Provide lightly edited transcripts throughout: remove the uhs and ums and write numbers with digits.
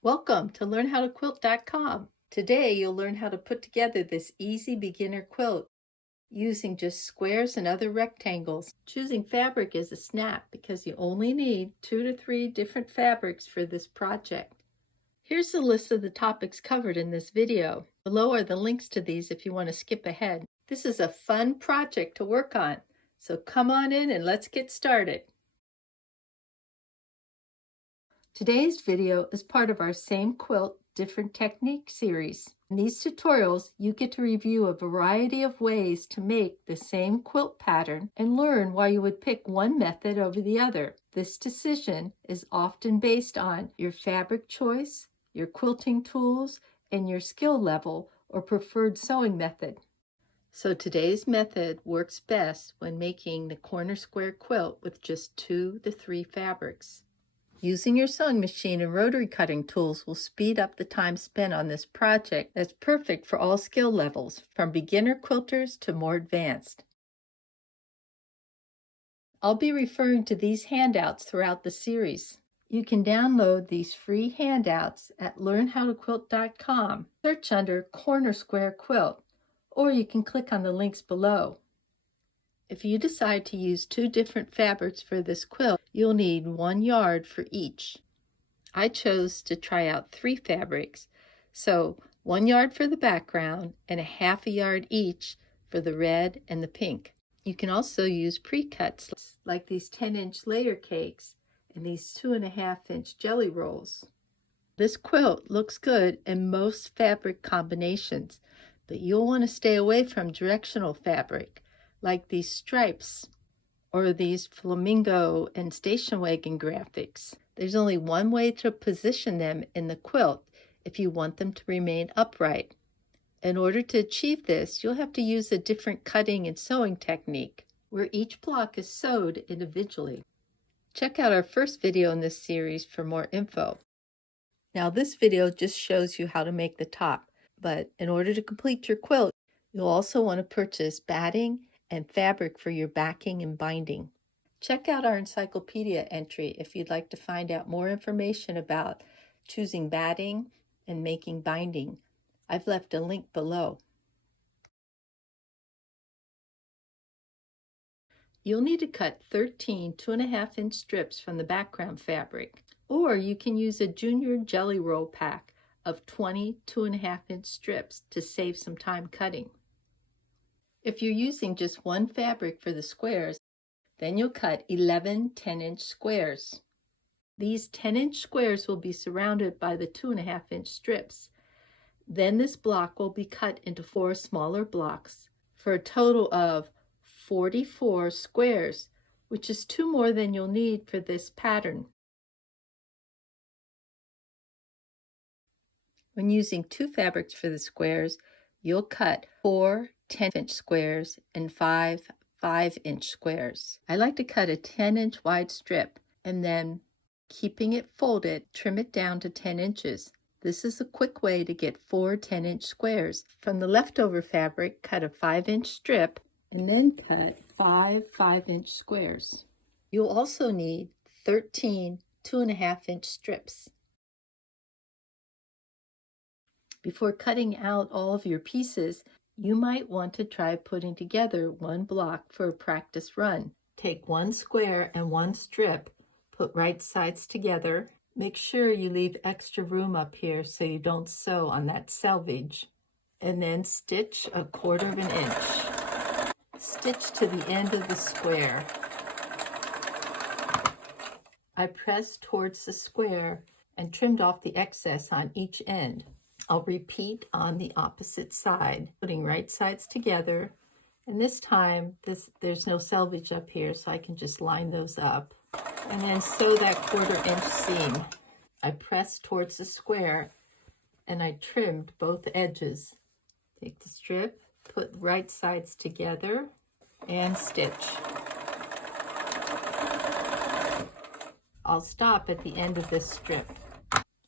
Welcome to learnhowtoquilt.com. Today you'll learn how to put together this easy beginner quilt using just squares and other rectangles. Choosing fabric is a snap because you only need 2 to 3 different fabrics for this project. Here's a list of the topics covered in this video. Below are the links to these if you want to skip ahead. This is a fun project to work on, so come on in and let's get started. Today's video is part of our Same Quilt, Different Technique series. In these tutorials, you get to review a variety of ways to make the same quilt pattern and learn why you would pick one method over the other. This decision is often based on your fabric choice, your quilting tools, and your skill level or preferred sewing method. So today's method works best when making the Corner Square Quilt with just 2 to 3 fabrics. Using your sewing machine and rotary cutting tools will speed up the time spent on this project that's perfect for all skill levels, from beginner quilters to more advanced. I'll be referring to these handouts throughout the series. You can download these free handouts at learnhowtoquilt.com. Search under Corner Square Quilt, or you can click on the links below. If you decide to use 2 different fabrics for this quilt, you'll need 1 yard for each. I chose to try out 3 fabrics, so 1 yard for the background and ½ yard each for the red and the pink. You can also use pre-cuts like these 10-inch layer cakes and these 2.5-inch jelly rolls. This quilt looks good in most fabric combinations, but you'll want to stay away from directional fabric like these stripes or these flamingo and station wagon graphics. There's only one way to position them in the quilt if you want them to remain upright. In order to achieve this, you'll have to use a different cutting and sewing technique where each block is sewed individually. Check out our first video in this series for more info. Now this video just shows you how to make the top, but in order to complete your quilt, you'll also want to purchase batting and fabric for your backing and binding. Check out our encyclopedia entry if you'd like to find out more information about choosing batting and making binding. I've left a link below. You'll need to cut 13 2.5-inch strips from the background fabric, or you can use a junior jelly roll pack of 20 2.5-inch strips to save some time cutting. If you're using just 1 fabric for the squares, then you'll cut 11 10-inch squares. These 10-inch squares will be surrounded by the 2.5-inch strips. Then this block will be cut into 4 smaller blocks for a total of 44 squares, which is 2 more than you'll need for this pattern. When using 2 fabrics for the squares, you'll cut 4 10-inch squares and 5 5-inch squares. I like to cut a 10-inch wide strip and then, keeping it folded, trim it down to 10 inches. This is a quick way to get 4 10-inch squares. From the leftover fabric, cut a 5-inch strip and then cut 5 5-inch squares. You'll also need 13 2.5-inch strips. Before cutting out all of your pieces, you might want to try putting together 1 block for a practice run. Take 1 square and 1 strip, put right sides together. Make sure you leave extra room up here so you don't sew on that selvage. And then stitch 1/4 inch. Stitch to the end of the square. I pressed towards the square and trimmed off the excess on each end. I'll repeat on the opposite side, putting right sides together. And this time, there's no selvage up here, so I can just line those up. And then sew that 1/4 inch seam. I pressed towards the square and I trimmed both edges. Take the strip, put right sides together, and stitch. I'll stop at the end of this strip.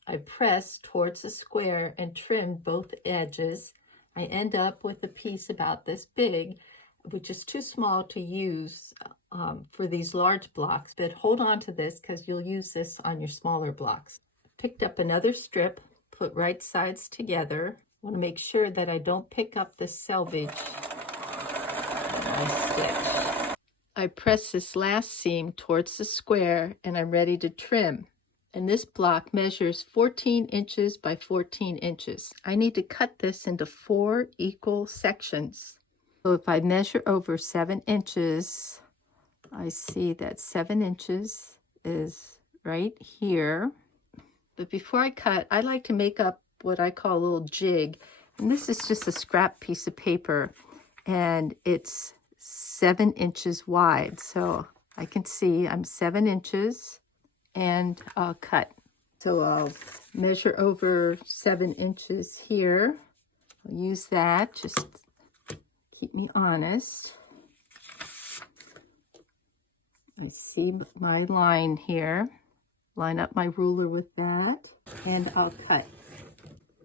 I pressed towards the square and trimmed both edges. I end up with a piece about this big, which is too small to use for these large blocks, but hold on to this because you'll use this on your smaller blocks. Picked up another strip, put right sides together. I want to make sure that I don't pick up the selvage when I stitch. I press this last seam towards the square and I'm ready to trim. And this block measures 14 inches by 14 inches. I need to cut this into 4 equal sections. So if I measure over 7 inches, I see that 7 inches is right here. But before I cut, I like to make up what I call a little jig. And this is just a scrap piece of paper. And it's 7 inches wide. So I can see I'm 7 inches and I'll cut. So I'll measure over 7 inches here. I'll use that, just keep me honest. I see my line here. Line up my ruler with that, and I'll cut.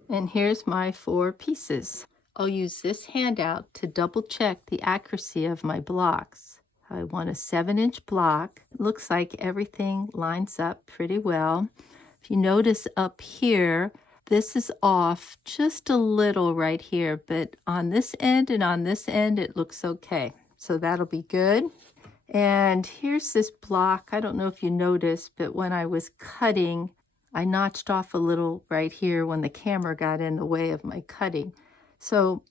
And here's my 4 pieces. I'll use this handout to double check the accuracy of my blocks. I want a 7-inch block. It looks like everything lines up pretty well. If you notice up here, this is off just a little right here, but on this end and on this end, it looks okay. So that'll be good. And here's this block. I don't know if you noticed, but when I was cutting, I notched off a little right here when the camera got in the way of my cutting. So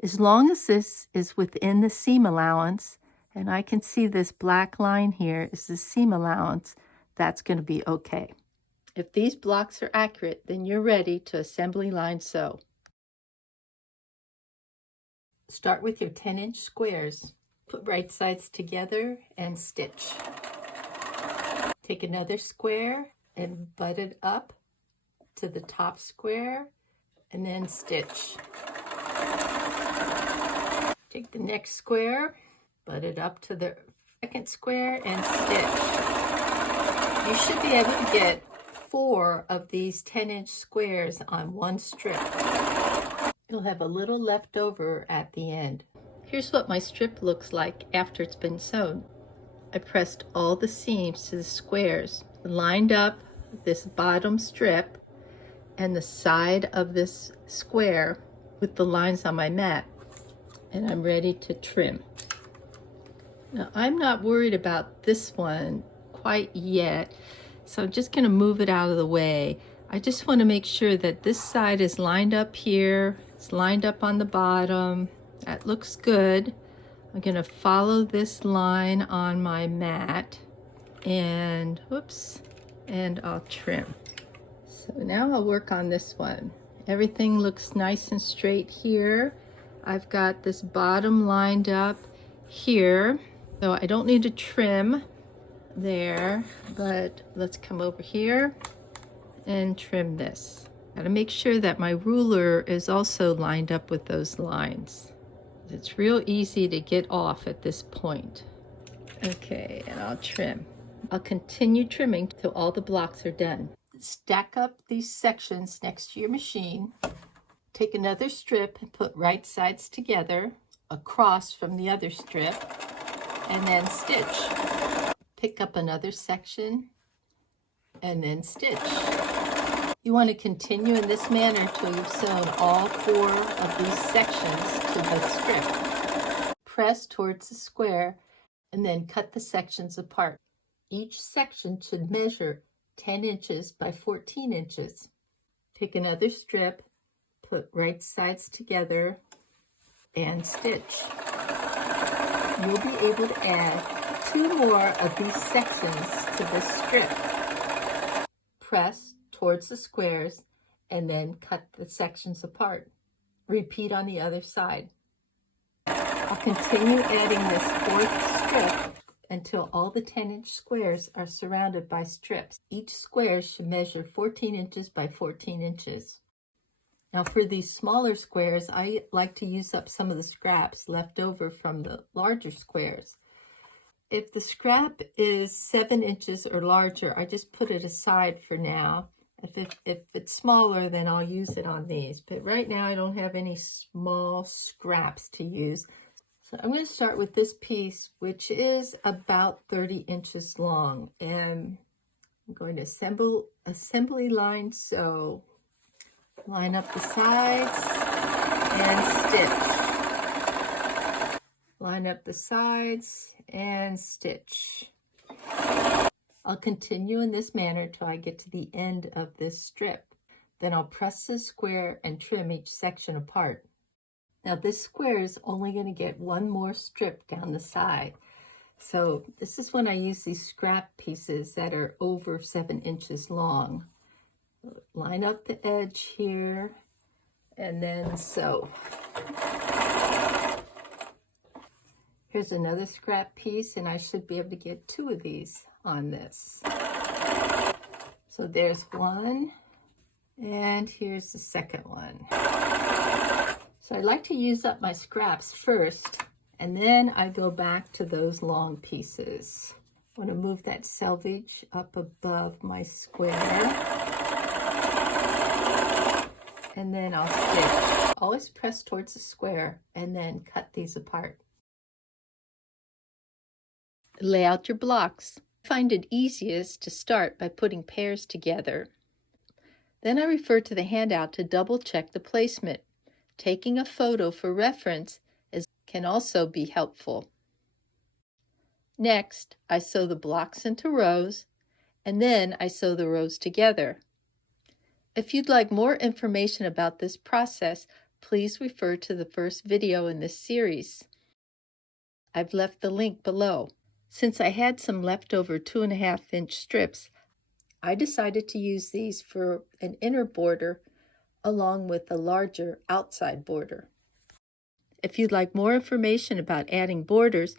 as long as this is within the seam allowance, and I can see this black line here is the seam allowance, that's going to be okay. If these blocks are accurate, then you're ready to assembly line sew. Start with your 10-inch squares. Put right sides together and stitch. Take another square and butt it up to the top square and then stitch. Take the next square, butt it up to the second square and stitch. You should be able to get 4 of these 10-inch squares on one strip. You'll have a little left over at the end. Here's what my strip looks like after it's been sewn. I pressed all the seams to the squares, lined up this bottom strip and the side of this square with the lines on my mat, and I'm ready to trim. Now I'm not worried about this one quite yet, so I'm just going to move it out of the way. I just want to make sure that this side is lined up here, it's lined up on the bottom. That looks good. I'm going to follow this line on my mat and whoops, and I'll trim. So now I'll work on this one. Everything looks nice and straight here. I've got this bottom lined up here, so I don't need to trim there, but let's come over here and trim this. Got to make sure that my ruler is also lined up with those lines. It's real easy to get off at this point. Okay, and I'll trim. I'll continue trimming till all the blocks are done. Stack up these sections next to your machine. Take another strip and put right sides together across from the other strip, and then stitch. Pick up another section and then stitch. You want to continue in this manner till you've sewn all 4 of these sections to the strip. Press towards the square and then cut the sections apart. Each section should measure 10 inches by 14 inches. Pick another strip, put right sides together, and stitch. You'll be able to add 2 more of these sections to this strip. Press towards the squares and then cut the sections apart. Repeat on the other side. I'll continue adding this 4th strip until all the 10-inch squares are surrounded by strips. Each square should measure 14 inches by 14 inches. Now for these smaller squares, I like to use up some of the scraps left over from the larger squares. If the scrap is 7 inches or larger, I just put it aside for now. If it's smaller, then I'll use it on these. But right now I don't have any small scraps to use. So I'm going to start with this piece, which is about 30 inches long. And I'm going to assembly line sew. Line up the sides and stitch. Line up the sides and stitch. I'll continue in this manner till I get to the end of this strip. Then I'll press the square and trim each section apart. Now this square is only going to get one more strip down the side. So this is when I use these scrap pieces that are over 7 inches long. Line up the edge here and then sew. Here's another scrap piece, and I should be able to get 2 of these on this. So there's one, and here's the second one. So I like to use up my scraps first, and then I go back to those long pieces. I want to move that selvage up above my square. And then I'll stitch. Always press towards the square and then cut these apart. Lay out your blocks. I find it easiest to start by putting pairs together. Then I refer to the handout to double check the placement. Taking a photo for reference can also be helpful. Next, I sew the blocks into rows, and then I sew the rows together. If you'd like more information about this process, please refer to the first video in this series. I've left the link below. Since I had some leftover 2.5-inch strips, I decided to use these for an inner border along with a larger outside border. If you'd like more information about adding borders,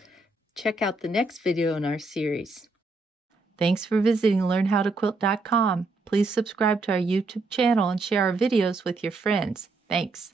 check out the next video in our series. Thanks for visiting LearnHowToQuilt.com. Please subscribe to our YouTube channel and share our videos with your friends. Thanks.